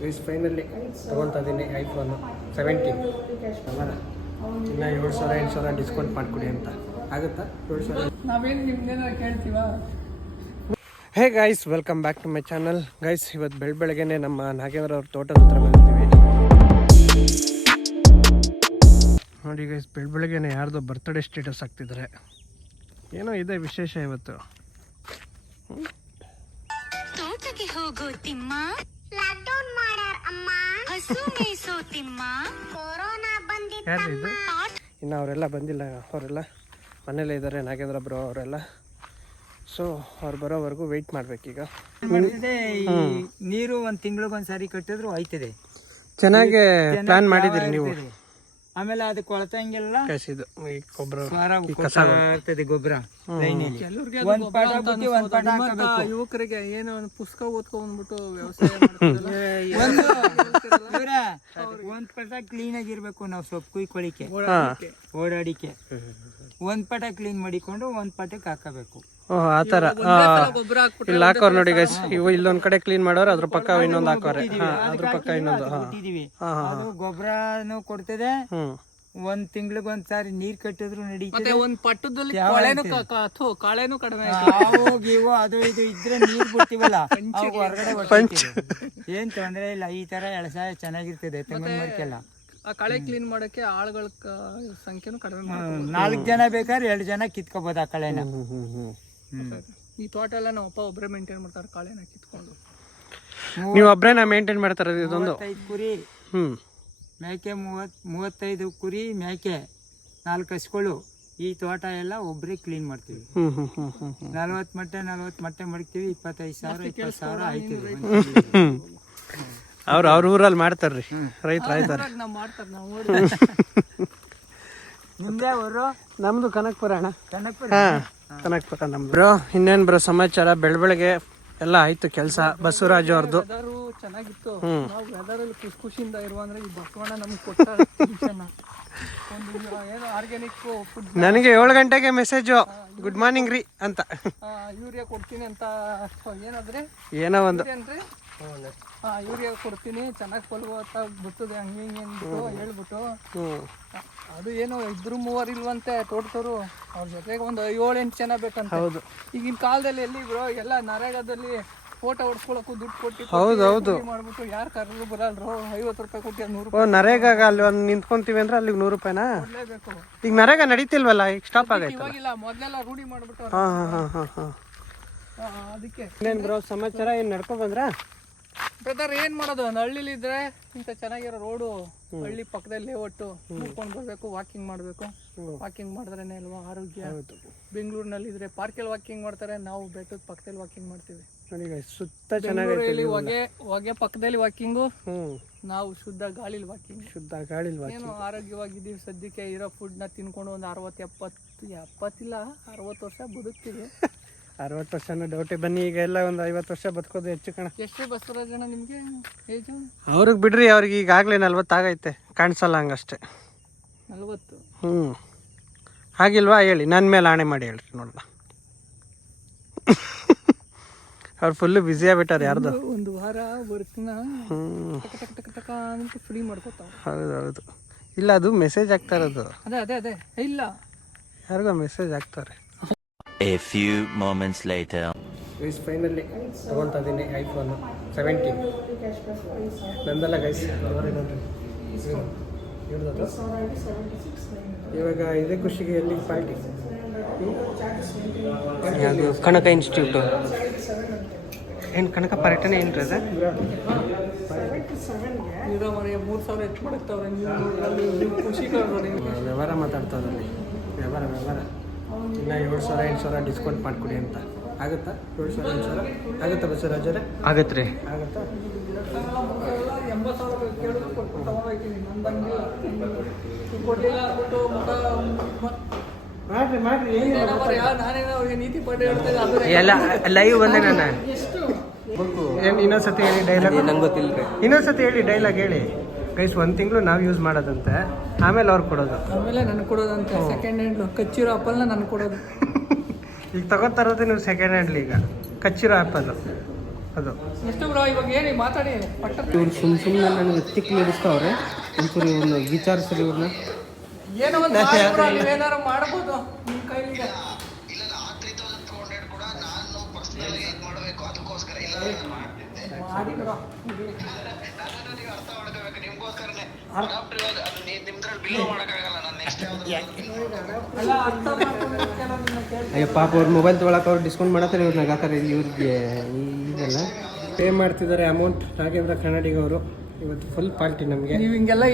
Guys finally ತೊಗೊತಾ ಇದ್ದೀನಿ iPhone 17 ಅಲ್ಲ ಇನ್ನು 7,000-8,000 ಡಿಸ್ಕೌಂಟ್ ಮಾಡಿಕೊಡಿ ಅಂತ ಆಗುತ್ತಾ? 7,000 ನಾವೇನು ನಿಮ್ದೇನ ಕೇಳ್ತೀವ? Hey guys, welcome back to my channel. Guys ಇವತ್ತು ಬೆಳಗ್ಗೆನೆ ನಮ್ಮ ನಾಗೇಂದ್ರ ಅವ್ರ ತೋಟದ ಹತ್ರ ಬಂದಿದ್ದೀವಿ. ನೋಡಿ ಗೈಸ್, ಬೆಳಗ್ಗೆನೆ ಯಾರ್ದೋ ಬರ್ತ್ಡೇ ಸ್ಟೇಟಸ್ ಹಾಕ್ತಿದ್ದಾರೆ. ಏನೋ ಇದೆ ವಿಶೇಷ ಇವತ್ತು. ತೋಟಕ್ಕೆ ಹೋಗೋ ತಿಮ್ಮ, ಲಾಕ್ಡೌನ್ ಮಾಡಾರ ಅಮ್ಮ, ಹಸು ಮೇಯಿಸೋ ತಿಮ್ಮ, ಕೊರೋನಾ ಬಂದಿತ್ತು. ಯಾರು ಇದು? ಇನ್ನು ಅವರೆಲ್ಲ ಬಂದಿಲ್ಲ, ಅವರೆಲ್ಲ ಮನೇಲೇ ಇದ್ದಾರೆ, ನಾಗೇಂದ್ರ ಬ್ರೋ ಅವರೆಲ್ಲ. ಸೊ ಅವ್ರು ಬರೋವರೆಗೂ ವೆಯ್ಟ್ ಮಾಡ್ಬೇಕೀಗ. ನೀರು ಒಂದು ತಿಂಗಳಿಗೊಂದ್ಸಾರಿ ಕಟ್ಟಿದ್ರು ಆಯ್ತದೆ. ಚೆನ್ನಾಗಿ ಪ್ಲಾನ್ ಮಾಡಿದ್ದೀರಿ ನೀವು. ಆಮೇಲೆ ಅದು ಕೊಳತಂಗೆಲ್ಲ ಗೊಬ್ಬರ ಇರ್ತದೆ. ಗೊಬ್ಬರ ಯುವಕರಿಗೆ ಏನೋ ಒಂದು ಪುಸ್ತಕ ಓದ್ಕೊಂಡ್ಬಿಟ್ಟು ವ್ಯವಸಾಯ ಒಂದ್ ಪಟ ಕ್ಲೀನ್ ಆಗಿರ್ಬೇಕು. ನಾವು ಸೊಪ್ಪು ಕುಯ್ಕೊಳಿಕೆ ಓಡಾಡಿಕೆ ಒಂದ್ ಪಟ ಕ್ಲೀನ್ ಮಾಡಿಕೊಂಡು ಒಂದ್ ಪಟಕ್ಕೆ ಹಾಕಬೇಕು. ಆ ಥರ ಇಲ್ಲಿ ಹಾಕೋರು ನೋಡಿ ಗೈಸ್. ಇವು ಇಲ್ಲೊಂದ್ ಕಡೆ ಕ್ಲೀನ್ ಮಾಡೋರು, ಅದ್ರ ಪಕ್ಕ ಇನ್ನೊಂದು ಹಾಕೋರೆ, ಅದ್ರ ಪಕ್ಕ ಇನ್ನೊಂದು. ಅದು ಗೊಬ್ಬರನು ಕೊಡ್ತದೆ. ಒಂದ್ ತಿಂಗಳಿಗೊಂದ್ಸಾರಿ ನೀರ್ ಕಟ್ಟಿದ್ರು ನಡೀತದೆ. ಒಂದ್ ಪಟ್ಟದಲ್ಲಿ ಕಾಳೆನೂ ಕಡಿಮೆ. ಇವು ಅದು ಇದು ಇದ್ರೆ ನೀರ್ ಬಿಡ್ತೀವಲ್ಲ ಹೊರಗಡೆ ಏನ್ ತೊಂದ್ರೆ ಇಲ್ಲ. ಈ ತರ ಎಳಸಾಯ ಚೆನ್ನಾಗಿರ್ತದೆ ತೆಂಗಿನ ಮರಕ್ಕೆಲ್ಲ. ಆ ಕಳೆ ಕ್ಲೀನ್ ಮಾಡಕ್ಕೆ ಆಳುಗಳ ಸಂಖ್ಯೆನೂ ಕಡಿಮೆ. 4 ಜನ ಬೇಕಾದ್ರೆ 2 ಜನ ಕಿತ್ಕೋಬಹುದು ಆ ಕಳೆನ. ಈ ತೋಟ ಎಲ್ಲ ನಮ್ಮ ಅಪ್ಪ ಒಬ್ಬರೇ ಮೇಂಟೈನ್ ಮಾಡ್ತಾರೆ. ಕಳೆನ ಕಿತ್ಕೊಂಡು ನೀವು ಒಬ್ಬರೇನ ಮೇಂಟೈನ್ ಮಾಡ್ತಾರೆ? ಇದೊಂದು 35 ಕುರಿ ಮೇಕೆ, 35 ಕುರಿ ಮೇಕೆ, 4 ಹಸುಗಳು. ಈ ತೋಟ ಎಲ್ಲ ಒಬ್ಬರೇ ಕ್ಲೀನ್ ಮಾಡ್ತೀವಿ. 40 ಮೊಟ್ಟೆ ಮಡಗ್ತೀವಿ. 25,000 ಆಯ್ತೀವಿ. ಅವ್ರ ಊರಲ್ಲಿ ಮಾಡ್ತಾರ್ರಿ, ರೈತರು ಆಯ್ತಾರೆ. ನಿಮ್ದೇ ಊರು? ನಮ್ದು ಕನಕಪುರ ಅಣ್ಣ. ಕನಕಪುರ ನಮ್ದು. ಬ್ರೋ ಇನ್ನೇನ್ ಬ್ರೋ ಸಮಾಚಾರ? ಬೆಳಗ್ಗೆ ಎಲ್ಲ ಆಯ್ತು ಕೆಲಸ. ಬಸವರಾಜ್ ಅವ್ರದ್ದು ಚೆನ್ನಾಗಿತ್ತು. ನಾವು ವೆದರ್ ಅಲ್ಲಿ ಖುಷಿಯಿಂದ ಇರುವಂದ್ರೆ ಈ ಬಸವಣ್ಣ ನಮ್ಗೆ ಕೊಟ್ಟ ಏನೋ ಆರ್ಗ್ಯಾನಿಕ್ ಫುಡ್. ನನಗೆ 7 ಗಂಟೆಗೆ ಮೆಸೇಜು, ಗುಡ್ ಮಾರ್ನಿಂಗ್ ರೀ ಅಂತ. ಯೂರಿಯಾ ಕೊಡ್ತೀನಿ ಅಂತ ಏನಾದ್ರೆ ಏನೋ ಒಂದು ಯೂರಿಯಾ ಕೊಡ್ತೀನಿ, ಚೆನ್ನಾಗಿ ಫಲವತ್ತಾಗಿ ಬರ್ತದೆ, ಹಂಗೆ ಹಿಂಗೆ ಅಂದ್ಬಿಟ್ಟು ಹೇಳ್ಬಿಟ್ಟು. ಅದು ಏನೋ 2-3 ಇಲ್ವಂತೆ ತೋಟದವರು. ಅವ್ರ ಜೊತೆಗೆ ಒಂದು 7-8 ಜನ ಬೇಕಂತ. ಹೌದು. ಈಗಿನ ಕಾಲದಲ್ಲಿ ಎಲ್ಲಿ ಬ್ರೋ, ಎಲ್ಲ ನರೇಗಾದಲ್ಲಿ ಫೋಟೋ ಹೊಡ್ಸ್ಕೊಳಕ್ಕೂ ದುಡ್ಡು ಕೊಟ್ಟು ಹೌದು ಮಾಡ್ಬಿಟ್ಟು ಯಾರು ಕರೆದ್ರು ಬರಲ್ರು. 50 ರೂಪಾಯಿ ಕೊಟ್ಟು 100 ರೂಪಾಯಿ. ನರೇಗಾಗ ಅಲ್ಲಿ ಒಂದು ನಿಂತ್ಕೊಂತೀವಿ ಅಂದ್ರೆ ಅಲ್ಲಿಗೆ 100 ರೂಪಾಯಿನಾ? ಕೊಡ್ಲೇಬೇಕು. ಈಗ ನರೇಗಾ ನಡೀತಿಲ್ವಲ್ಲ, ಈಗ ಸ್ಟಾಪ್ ಆಗೈತೆ. ಇವಾಗಿಲ್ಲ, ಮೊದಲೆಲ್ಲ ರೂಢಿ ಮಾಡ್ಬಿಟ್ಟು. ಅದಕ್ಕೆ ಇನ್ನೇನು ಬ್ರೋ ಸಮಾಚಾರ? ಏನು ನಡ್ಕೊ ಬಂದ್ರ? ಬ್ರದರ್ ಏನ್ ಮಾಡೋದು, ಒಂದು ಹಳ್ಳಿಲಿ ಇದ್ರೆ ಇಂತ ಚೆನ್ನಾಗಿರೋ ರೋಡು, ಹಳ್ಳಿ ಪಕ್ಕದಲ್ಲಿ ಒಟ್ಟು ಮುಟ್ಕೊಂಡು ಬರ್ಬೇಕು, ವಾಕಿಂಗ್ ಮಾಡ್ಬೇಕು. ವಾಕಿಂಗ್ ಮಾಡಿದ್ರೇನೆ ಅಲ್ವಾ ಆರೋಗ್ಯ. ಬೆಂಗಳೂರಿನಲ್ಲಿ ಇದ್ರೆ ಪಾರ್ಕಲ್ಲಿ ವಾಕಿಂಗ್ ಮಾಡ್ತಾರೆ, ನಾವು ಬೆಟ್ಟದ ಪಕ್ಕದಲ್ಲಿ ವಾಕಿಂಗ್ ಮಾಡ್ತೀವಿ. ಸುತ್ತ ಚೆನ್ನಾಗಿ ಹೊಗೆ ಪಕ್ಕದಲ್ಲಿ ವಾಕಿಂಗು, ನಾವು ಶುದ್ಧ ಗಾಳಿಲಿ ವಾಕಿಂಗ್. ಏನು ಆರೋಗ್ಯವಾಗಿದ್ದೀವಿ ಸದ್ಯಕ್ಕೆ. ಇರೋ ಫುಡ್ ನ ತಿನ್ಕೊಂಡು ಒಂದು 60-70 ಇಲ್ಲ 60 ವರ್ಷ ಬದುಕ್ತೀವಿ. 60 ವರ್ಷನ ಡೌಟೆ. ಬನ್ನಿ, ಈಗ ಎಲ್ಲ ಒಂದು 50 ವರ್ಷ ಬದುಕೋದು ಹೆಚ್ಚು ಕಣ. ಎಷ್ಟು ಬಸವರಾಜಣ್ಣ ನಿಮ್ಗೆ ಏಜ್? ಅವ್ರಿಗೆ ಬಿಡ್ರಿ, ಅವ್ರಿಗೆ ಈಗಾಗಲೇ 40 ಆಗೈತೆ, ಕಾಣಿಸಲ್ಲ ಹಂಗಷ್ಟೇ. 40? ಹಾಗಿಲ್ವಾ ಹೇಳಿ, ನನ್ನ ಮೇಲೆ ಆಣೆ ಮಾಡಿ ಹೇಳ್ರಿ ನೋಡೋಣ. ಅವ್ರು ಫುಲ್ಲು ಬ್ಯುಸಿ ಆಗ್ಬಿಟ್ಟಾರೆ. ಯಾರ್ದು ಒಂದು ವಾರ ವರ್ಕ್ನ ಟಕ ಅಂತ ಫ್ರೀ ಮಾಡ್ಕೊತಾವ. ಹೌದು. ಇಲ್ಲ, ಅದು ಮೆಸೇಜ್ ಆಗ್ತಾ ಇರೋದು. ಅದೇ ಇಲ್ಲ, ಯಾರಿಗೋ ಮೆಸೇಜ್ ಆಗ್ತಾರೆ. A few moments later. Guys finally ತೊಗೊತಾ ಇದ್ದೀನಿ ಐಫೋನು 17. ನಂದಲ್ಲ ಗೈಸ್, ಇವಾಗ ಇದೇ ಖುಷಿಗೆ ಎಲ್ಲಿ ಪಾರ್ಟಿ? ಅದು ಕನಕ ಇನ್ಸ್ಟಿಟ್ಯೂಟು. ಏನು ಕನಕ ಪರ್ಯಟನೆ ಏನ್ರಿ ಅದ? 3,000 ಹೆಚ್ಚು ಮಾಡಕ್ತವ್ರೆ. ಖುಷಿ ವ್ಯವಹಾರ ಮಾತಾಡ್ತಾರಲ್ಲಿ. ವ್ಯವಹಾರ ಇನ್ನು 7,000-8,000 ಡಿಸ್ಕೌಂಟ್ ಮಾಡಿಕೊಡಿ ಅಂತ ಆಗುತ್ತಾ? 7,000-8,000 ಆಗುತ್ತಾ ಬಸವರಾಜರೇ? ಆಗತ್ತೆ ರೀ. ಆಗುತ್ತಾ? 80,000 ಕೇಳಿದ್ರು ಕೊಟ್ಟು ತಗೊಂಡೋಗ್ತೀನಿ. ನಂದಂಗಿಲ್ಲ, ಕೊಟ್ಟಿಲ್ಲ ಅಂದ್ಬಿಟ್ಟು ಮಾಡ್ರಿ. ನಾನೇನೋ ಅವ್ರಿಗೆ ನೀತಿ ಪಾಠ ಹೇಳ್ತೇನೆ. ಎಲ್ಲ ಲೈವ್ ಬಂದೆ ನಾನು. ಏನು ಇನ್ನೊಂದ್ಸತಿ ಹೇಳಿ ಡೈಲಾಗ್? ನಂಗೆ ಗೊತ್ತಿಲ್ಲ. ಇನ್ನೊಂದ್ಸತಿ ಹೇಳಿ ಡೈಲಾಗ್ ಹೇಳಿ ಗೈಸ್. 1 ತಿಂಗಳು ನಾವು ಯೂಸ್ ಮಾಡೋದಂತೆ, ಆಮೇಲೆ ಅವ್ರು ಕೊಡೋದು, ಆಮೇಲೆ ನನಗೆ ಕೊಡೋದಂತೆ. ಸೆಕೆಂಡ್ ಹ್ಯಾಂಡ್ ಕಚ್ಚಿರೋ ಆಪಲ್ನ ನನಗೆ ಕೊಡೋದು. ಈಗ ತಗೋತಾ ಇರೋದು ನೀವು ಸೆಕೆಂಡ್ ಹ್ಯಾಂಡ್ಲಿ. ಈಗ ಕಚ್ಚಿರೋ ಆ್ಯಪಲ್ಲು ಅದು ಎಷ್ಟು ಬ್ರೋ ಇವಾಗ ಏನು ಮಾತಾಡಿ ಪಟ್ಟ ಇವ್ರು ಸುಮ್ಮನೆ ನನಗೆ ತಿಕ್ಲಿಡಿಸ್ತಾವ್ರೆ ಒಂಚೂರು ಇವ್ರನ್ನ ವಿಚಾರಿಸ್ರಿ ಇವ್ರನ್ನ. ಏನೋ ಒಂದು ಮಾಡಿ ಬ್ರೋ, ನೀವೇನಾರು ಮಾಡ್ಬೋದು ನಿಮ್ಮ ಕೈಲಿದೆ. ಮಾಡಿ ಬ್ರೋ. ಅಲ್ಲ ಅರ್ಥ ಮಾಡ್ಕೊಂಡು ಕೆಲವೊಂದನ್ನ ಕೇಳ್ತಾರೆ. ಅಯ್ಯೋ ಪಾಪ ಅವ್ರ ಮೊಬೈಲ್ ತೊಗೊಳಕ್ಕೆ ಅವ್ರು ಡಿಸ್ಕೌಂಟ್ ಮಾಡತ್ತಾರೆ, ಇವ್ರು ನಗಾತಾರೆ ಇವ್ರಿಗೆ ಇದೆಲ್ಲ ಪೇ ಮಾಡ್ತಿದ್ದಾರೆ ಅಮೌಂಟ್. ನಾಗೇಂದ್ರ ಕನ್ನಡಿಗ ಅವರು ಇವತ್ತು ಫುಲ್ ಪಾರ್ಟಿ ನಮಗೆ. ನೀವು ಹಿಂಗೆಲ್ಲ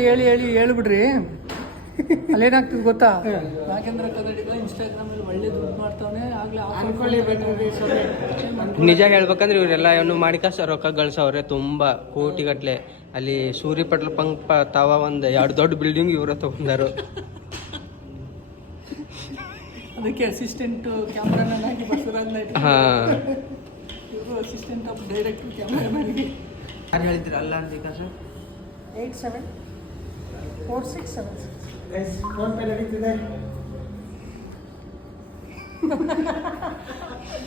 ಹೇಳ್ಬಿಡ್ರಿ. ಅಲ್ಲೇನಾಗ್ತದೆ ಗೊತ್ತಾ, ನಾಗೇಂದ್ರ ಕನ್ನಡಿಗ ಇನ್ಸ್ಟಾಗ್ರಾಮಲ್ಲಿ ಒಳ್ಳೆ ದುಡ್ಡು ಮಾಡ್ತಾವನೆ. ನಿಜ ಹೇಳ್ಬೇಕಂದ್ರೆ ಇವರೆಲ್ಲ ಏನು ಮಾಡಿಕಾಸ ರೊಕ್ಕ ಗಳಿಸವ್ರೆ ತುಂಬ ಕೋಟಿಗಟ್ಲೆ. ಅಲ್ಲಿ ಸೂರ್ಯ ಪೆಟ್ರೋಲ್ ಪಂಪ್ ತಾವ ಒಂದು 2 ದೊಡ್ಡ ಬಿಲ್ಡಿಂಗ್ ಇವರ ತಗೊಂಡಾರು. ಅದಕ್ಕೆ ಅಸಿಸ್ಟೆಂಟ್ ಕ್ಯಾಮ್ರಾಮನ್ ಆಗಿ ಬಸವರಾಜ್ ಹಾಂ ಇವರು ಅಸಿಸ್ಟೆಂಟ್ ಆಫ್ ಡೈರೆಕ್ಟರ್ ಕ್ಯಾಮ್ರಾಮನ್ಗೆ. ಯಾರು ಹೇಳಿದ್ರು ಅಲ್ಲ ಅಂತ ಈಗ ಸರ್ 874676 ಫೋನ್ ಪೇ ನಡೀತಿದೆ.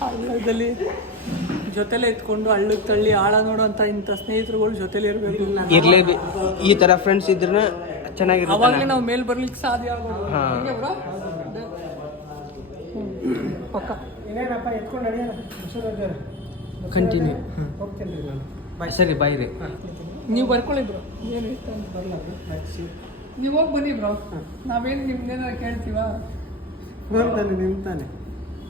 ಹಳ್ಳದಲ್ಲಿ ಜೊತೆಲೆ ಇಟ್ಕೊಂಡು ಹಳ್ಳಕ್ಕೆ ತಳ್ಳಿ ಆಳ ನೋಡೋಂಥ ಇಂಥ ಸ್ನೇಹಿತರುಗಳು ಜೊತೆಲಿ ಇರಬೇಕು. ಇರ್ಲೇಬೇಕು, ಈ ಥರ ಫ್ರೆಂಡ್ಸ್ ಇದ್ರೆ ಚೆನ್ನಾಗಿರುತ್ತೆ. ಅವಾಗಲೇ ನಾವು ಮೇಲ್ ಬರ್ಲಿಕ್ಕೆ ಸಾಧ್ಯ ಆಗೋದು. ಹಾಂ. ಹಂಗೆ ಬ್ರೋ? ಪಕ್ಕ ಇನ್ನೇನಪ್ಪ ಎತ್ಕೊಂಡು ನಡೆಯೋಣ. ಕಂಟಿನ್ಯೂ ಹೋಗ್ತೀನಿ ನಾನು. ಬಾಯ್ ಸರಿ ಬಾಯ್ ರೀ. ನೀವು ಬರ್ಕೊಳ್ಳಿ ಬ್ರೋ, ಏನು ಇಷ್ಟ ಅಂತ ಬರಲ್ಲ. ನೀವು ಹೋಗಿ ಬನ್ನಿ ಬ್ರೋ, ನಾವೇನು ನಿಮ್ದೇನಾರು ಕೇಳ್ತೀವ? ಬರ್ತಾನೆ ನಿಮ್ಮ ತಾನೆ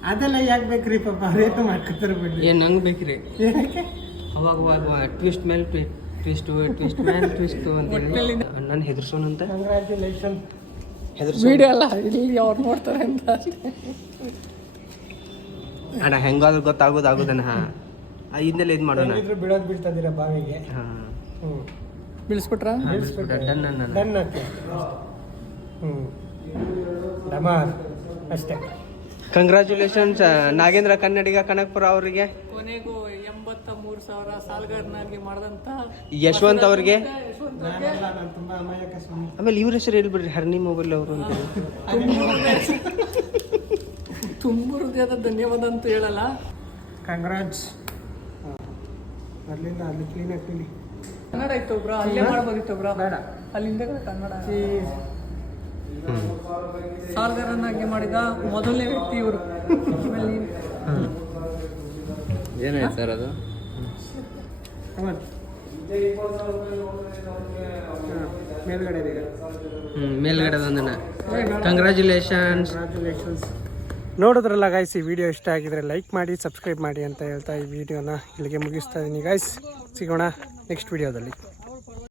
ಅದೆಲ್ಲ ಯಾಕೆ ಬೇಕ್ರಿ ಪಾಪ, ರೇಟ್ ಮಾಡ್ಕೊತಾರೆ ಬಿಡಿ. ಏನು ನಂಗೆ ಬೇಕ್ರಿ ಏನಕ್ಕೆ ಅವಾಗ ಟ್ವಿಸ್ಟ್ ಮೇಲೆ ಟ್ವಿಸ್ಟ್ ಮೇಲೆ ಟ್ವಿಸ್ಟ್ ಅಂತ ನಾನು ಹೆದರ್ಸೋನಂತ. ಕಂಗ್ರ್ಯಾಚುಲೇಷನ್. ವಿಡಿಯೋ ಅಲ್ಲ, ಇಲ್ಲಿ ಅವ್ರು ನೋಡ್ತಾರೆ ಅಂತ ಅಣ್ಣ ಹೆಂಗಾದ್ರೂ ಗೊತ್ತಾಗೋದಾಗೋದನ್ನ. ಹಾಂ ಇದನ್ನೆಲ್ಲ ಇದು ಮಾಡೋಣ. ಬಿಡೋದು ಬಿಡ್ತಾ ಇದ್ದೀರಾ ಬಾವಿಗೆ. ಹಾಂ ಬಿಡಿಸ್ಬಿಟ್ರ ಡನ್ ಡಮಾರ್ ಅಷ್ಟೇ. ಕಂಗ್ರ್ಯಾಚುಲೇಷನ್ಸ್ ನಾಗೇಂದ್ರ ಕನ್ನಡಿಗ ಕನಕಪುರ ಅವರಿಗೆ. ಕೊನೆಗೂ 83,000 ಸಾಲಗಾರನಾಗಿ ಮಾಡಿದಂತ ಯಶವಂತ್ ಅವ್ರಿಗೆ. ಯಶವಂತವ್ರಿಗೆ ಆಮೇಲೆ ಇವ್ರ ಹೆಸರು ಹೇಳ್ಬಿಡ್ರಿ, ಹರ್ನಿ ಮೊಬೈಲ್ ಅವರು ಅಂತ. ತುಂಬ ಹೃದಯದ ಧನ್ಯವಾದ ಅಂತ ಹೇಳಲ್ಲ. ಕಂಗ್ರಾಟ್ಸ್. ಅಲ್ಲಿಂದ ಅಲ್ಲಿ ಕ್ಲೀನಾಗಿ ಕ್ಲೀನಿ. ಕನ್ನಡ ಇತ್ತು ಬ್ರೋ, ಅಲ್ಲೇ ಮಾಡ್ಬೋದಿತ್ತು ಬ್ರೋ. ಬೇಡ, ಅಲ್ಲಿಂದ ಕನ್ನಡ. ಸಾಲಗಾರನಾಗಿ ಮಾಡಿದ ಮೊದಲನೇ ವ್ಯಕ್ತಿ ಇವರು. ಏನಾಯ್ತು ಸರ್ ಅದು? ಮೇಲ್ಗಡೆ ಒಂದನ್ನ ಕಂಗ್ರ್ಯಾಚುಲೇಷನ್ಸ್. ನೋಡಿದ್ರಲ್ಲ ಗಾಯ್ಸ್, ಈ ವಿಡಿಯೋ ಇಷ್ಟ ಆಗಿದ್ರೆ ಲೈಕ್ ಮಾಡಿ, ಸಬ್ಸ್ಕ್ರೈಬ್ ಮಾಡಿ ಅಂತ ಹೇಳ್ತಾ ಈ ವಿಡಿಯೋನ ಇಲ್ಲಿಗೆ ಮುಗಿಸ್ತಾ ಇದ್ದೀನಿ ಗಾಯ್ಸ್. ಸಿಗೋಣ ನೆಕ್ಸ್ಟ್ ವಿಡಿಯೋದಲ್ಲಿ.